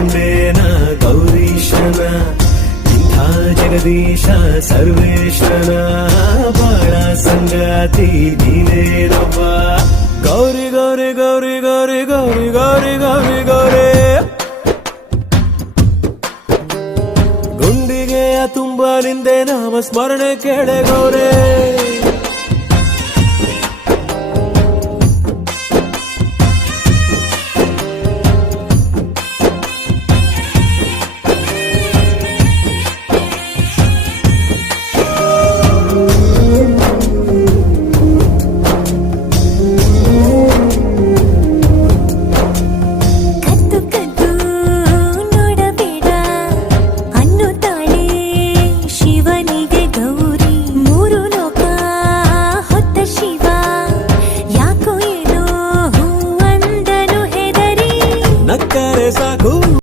ಕಂಡೇನ ಗೌರೀಶನ ಇಂಥ ಜಗದೀಶ ಸರ್ವೇಶ್ವರ ಬಾಳ ಸಂಗಾತಿ ನೀನೇನವ್ವ ಗೌರಿ ಗೌರಿ ಗೌರಿ ಗೌರಿ ಗೌರಿ ಗೌರಿ ಗೌರಿ ಗೌರಿ ಗುಂಡಿಗೆಯ ತುಂಬ ನಿಂದೆ ನಾಮ ಸ್ಮರಣೆ ಕೇಳೆ ಗೌರೇ